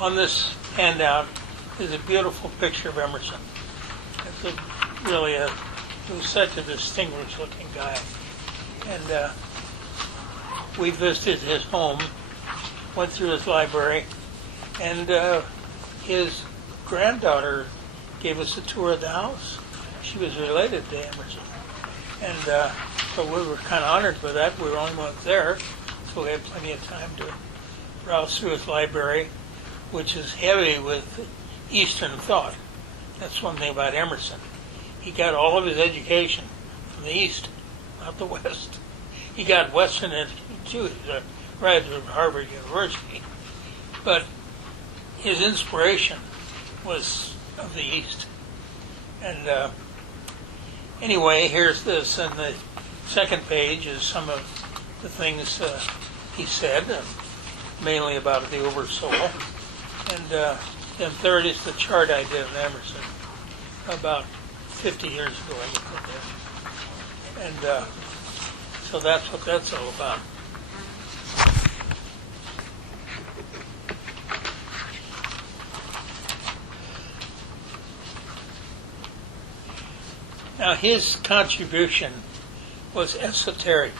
On this handout is a beautiful picture of Emerson. It's he was such a distinguished looking guy. And we visited his home, went through his library, and his granddaughter gave us a tour of the house. She was related to Emerson. And so we were kind of honored by that. We were only ones there, so we had plenty of time to browse through his library, which is heavy with Eastern thought. That's one thing about Emerson. He got all of his education from the East, not the West. He got Western education too. He's a graduate of Harvard University. But his inspiration was of the East. And anyway, here's this. And the second page is some of the things he said, mainly about the Oversoul. And then third is the chart I did of Emerson about 50 years ago. I put there. And so that's what that's all about. Now his contribution was esoteric.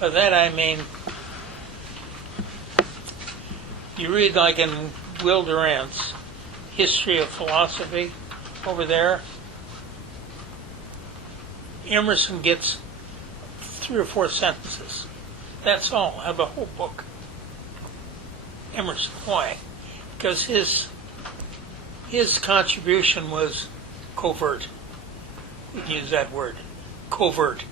By that I mean, you read like in Will Durant's History of Philosophy over there, Emerson gets 3 or 4 sentences. That's all out of the whole book. Emerson. Why? Because his contribution was covert. We can use that word. Covert.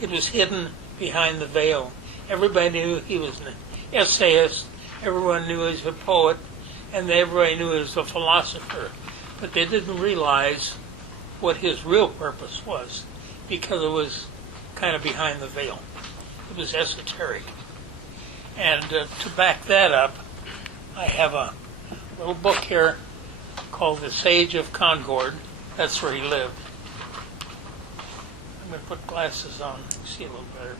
It was hidden behind the veil. Everybody knew he was an essayist. Everyone knew he was a poet. And everybody knew he was a philosopher. But they didn't realize what his real purpose was, because it was kind of behind the veil. It was esoteric. And to back that up, I have a little book here called The Sage of Concord. That's where he lived. I'm going to put glasses on and see a little better.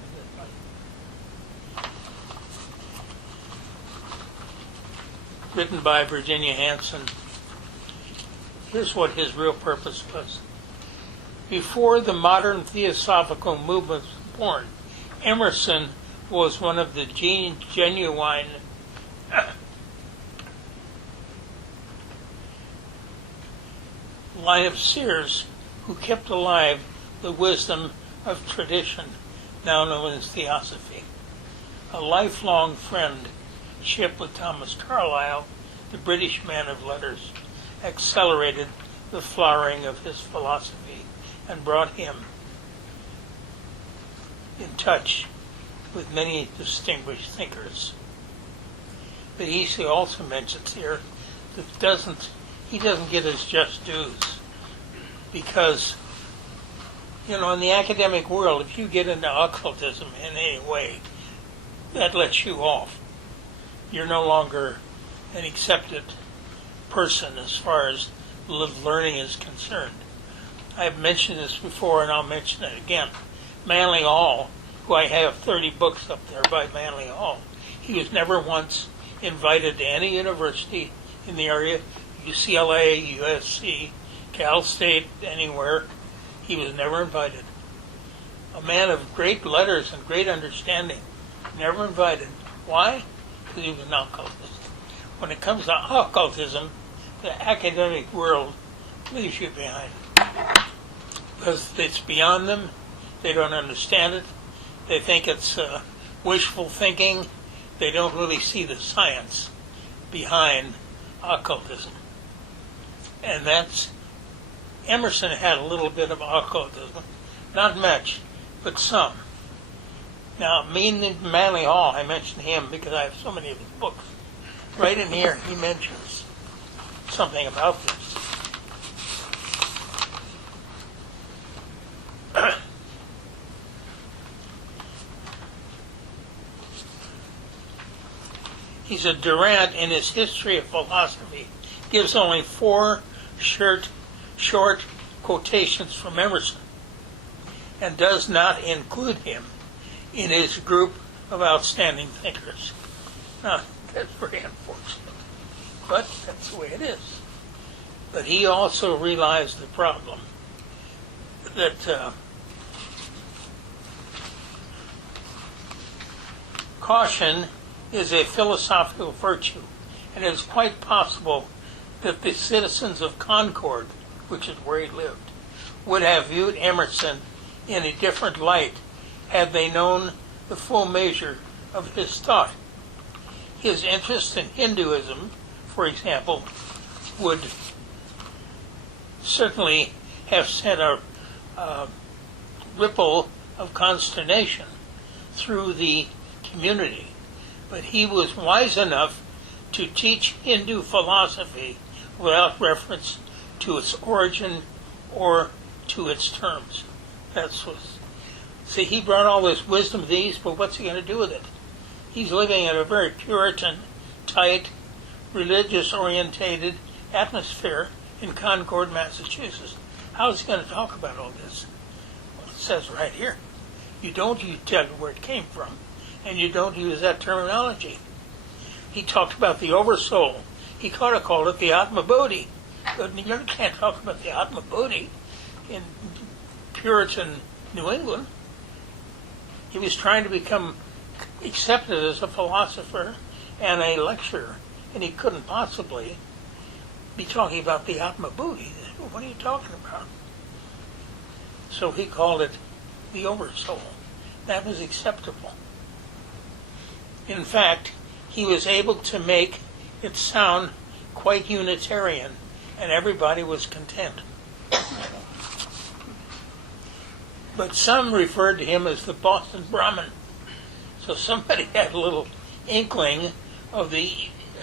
Written by Virginia Hanson. Here's what his real purpose was. Before the modern theosophical movement was born, Emerson was one of the genuine line of seers who kept alive the wisdom of tradition, now known as theosophy. A lifelong friendship with Thomas Carlyle, the British man of letters, accelerated the flowering of his philosophy and brought him in touch with many distinguished thinkers. But he also mentions here that he doesn't get his just dues, because in the academic world, if you get into occultism in any way, that lets you off. You're no longer an accepted person as far as learning is concerned. I've mentioned this before, and I'll mention it again. Manly Hall, who I have 30 books up there by Manly Hall, he was never once invited to any university in the area, UCLA, USC, Cal State, anywhere. He was never invited. A man of great letters and great understanding, never invited. Why? Because he was an occultist. When it comes to occultism, the academic world leaves you behind. Because it's beyond them. They don't understand it. They think it's wishful thinking. They don't really see the science behind occultism. And Emerson had a little bit of occultism. Not much, but some. Now, Manly Hall, I mentioned him because I have so many of his books. Right in here, he mentions something about this. He said Durant, in his History of Philosophy, gives only 4 short quotations from Emerson and does not include him in his group of outstanding thinkers. Now, that's very unfortunate. but that's the way it is. But he also realized the problem that caution is a philosophical virtue, and it is quite possible that the citizens of Concord, which is where he lived, would have viewed Emerson in a different light had they known the full measure of his thought. His interest in Hinduism, for example, would certainly have sent a ripple of consternation through the community. But he was wise enough to teach Hindu philosophy without reference to its origin or to its terms. See, he brought all this wisdom to these, but what's he going to do with it? He's living in a very Puritan, tight, religious-orientated atmosphere in Concord, Massachusetts. How is he going to talk about all this? Well, it says right here, you don't tell where it came from, and you don't use that terminology. He talked about the oversoul. He could have called it the Atma Bodhi. But you can't talk about the Atma Bodhi in Puritan New England. He was trying to become accepted as a philosopher and a lecturer, and he couldn't possibly be talking about the Atma Bodhi. What are you talking about? So he called it the Oversoul. That was acceptable. In fact, he was able to make it sound quite Unitarian, and everybody was content. But some referred to him as the Boston Brahmin. So somebody had a little inkling of the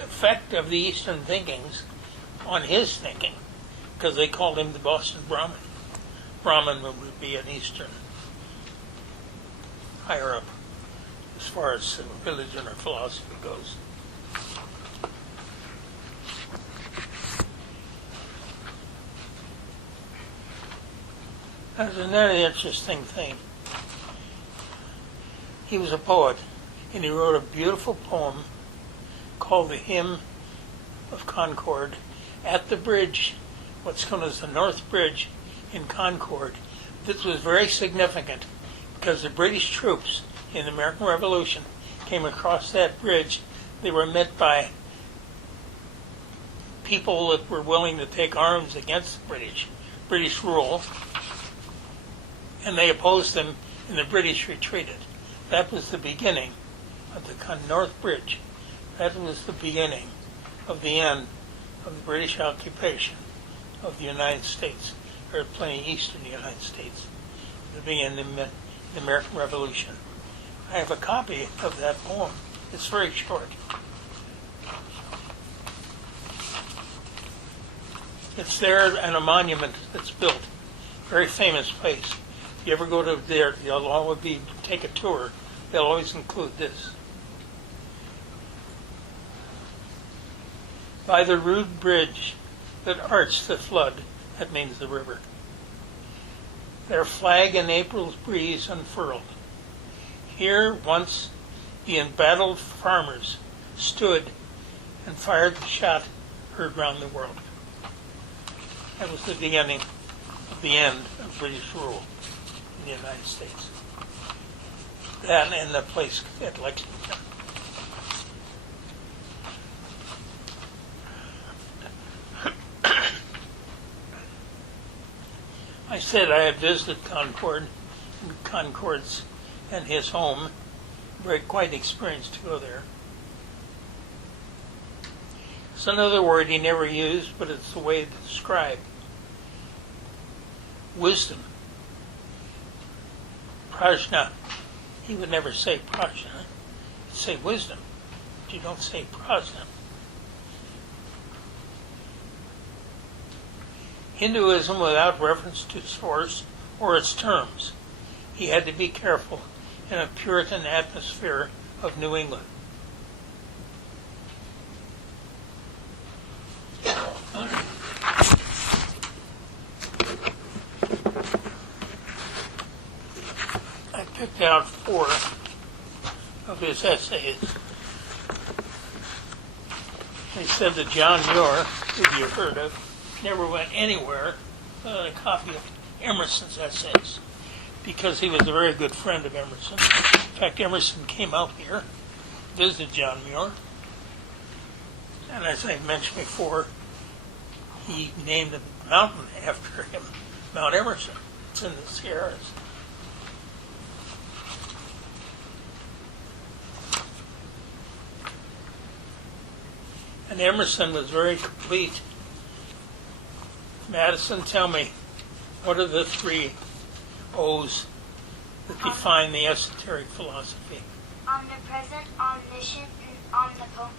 effect of the Eastern thinkings on his thinking, because they called him the Boston Brahmin. Brahmin would be an Eastern higher up as far as religion or philosophy goes. That's another interesting thing. He was a poet, and he wrote a beautiful poem called The Hymn of Concord at the bridge, what's known as the North Bridge in Concord. This was very significant because the British troops in the American Revolution came across that bridge. They were met by people that were willing to take arms against the British rule, and they opposed them, and the British retreated. That was the beginning of the North Bridge. That was the beginning of the end of the British occupation of the United States, or plenty east of the United States, the beginning of the American Revolution. I have a copy of that poem. It's very short. It's there in a monument that's built. Very famous place. If you ever go to there, you'll always take a tour. They'll always include this. By the rude bridge that arched the flood, that means the river, their flag in April's breeze unfurled. Here once the embattled farmers stood and fired the shot heard round the world. That was the beginning of the end of British rule in the United States. That and the place at Lexington. I said I had visited Concord, Concord's and his home. Very quite experienced to go there. It's another word he never used, but it's the way to describe wisdom. Prajna. He would never say prajna. He'd say wisdom. But you don't say prajna. Hinduism without reference to source or its terms. He had to be careful in a Puritan atmosphere of New England. I picked out 4 of his essays. They said that John Muir, who you've heard of, never went anywhere without a copy of Emerson's essays, because he was a very good friend of Emerson. In fact, Emerson came out here, visited John Muir, and as I mentioned before, he named a mountain after him, Mount Emerson. It's in the Sierras. And Emerson was very complete. Madison, tell me, what are the three O's that define the esoteric philosophy? Omnipresent, omniscient, and omnipotent.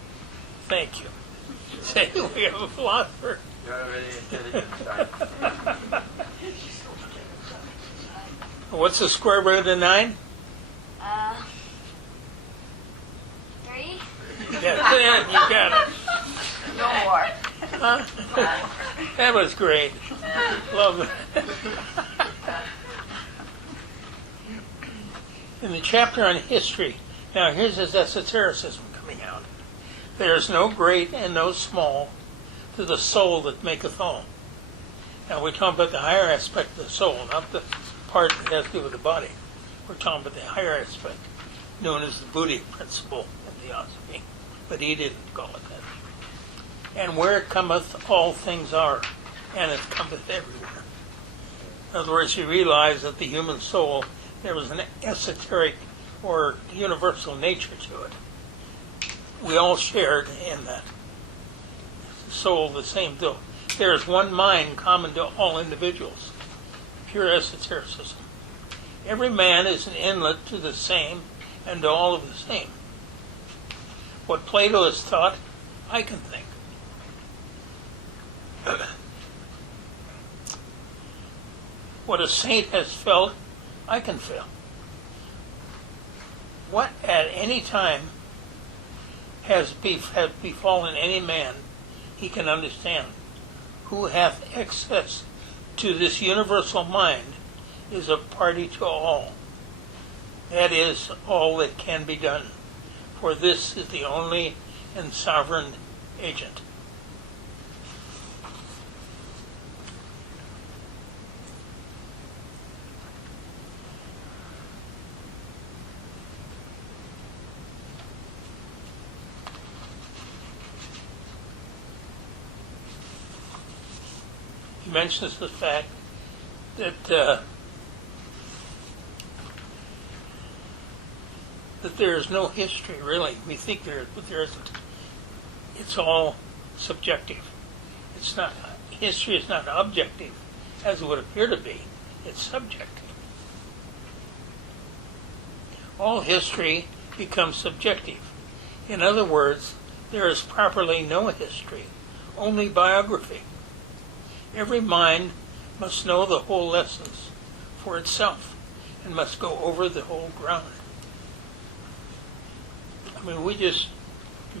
Thank you. Say we have a philosopher. You're already intelligent. What's the square root of 9? 3? That's it. You got it. No more. Huh? That was great. Love it. In the chapter on history, now here's his esotericism coming out. There is no great and no small to the soul that maketh all. Now we're talking about the higher aspect of the soul, not the part that has to do with the body. We're talking about the higher aspect, known as the Buddha principle of theosophy. But he didn't call it that. And where cometh all things are, and it cometh everywhere. In other words, you realize that the human soul, there was an esoteric or universal nature to it. We all shared in that. The soul, the same deal. There is one mind common to all individuals. Pure esotericism. Every man is an inlet to the same and to all of the same. What Plato has taught, I can think. What a saint has felt, I can feel. What at any time has befallen any man, he can understand. Who hath access to this universal mind is a party to all. That is all that can be done, for this is the only and sovereign agent. He mentions the fact that that there is no history, really. We think there is, but there isn't. It's all subjective. It's not. History is not objective, as it would appear to be. It's subjective. All history becomes subjective. In other words, there is properly no history, only biography. Every mind must know the whole lessons for itself and must go over the whole ground. I mean, we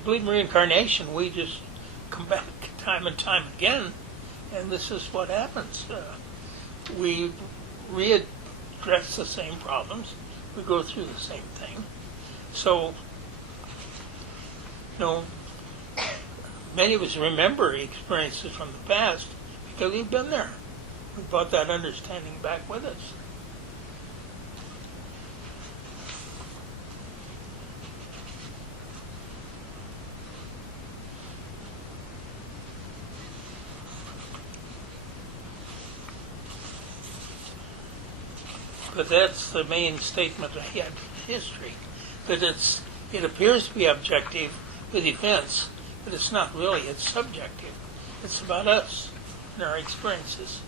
believe in reincarnation, we just come back time and time again, and this is what happens. We readdress the same problems, we go through the same thing. So, many of us remember experiences from the past because we've been there. We brought that understanding back with us. But that's the main statement I had in history, that it appears to be objective with events, but it's not really. It's subjective. It's about us and our experiences.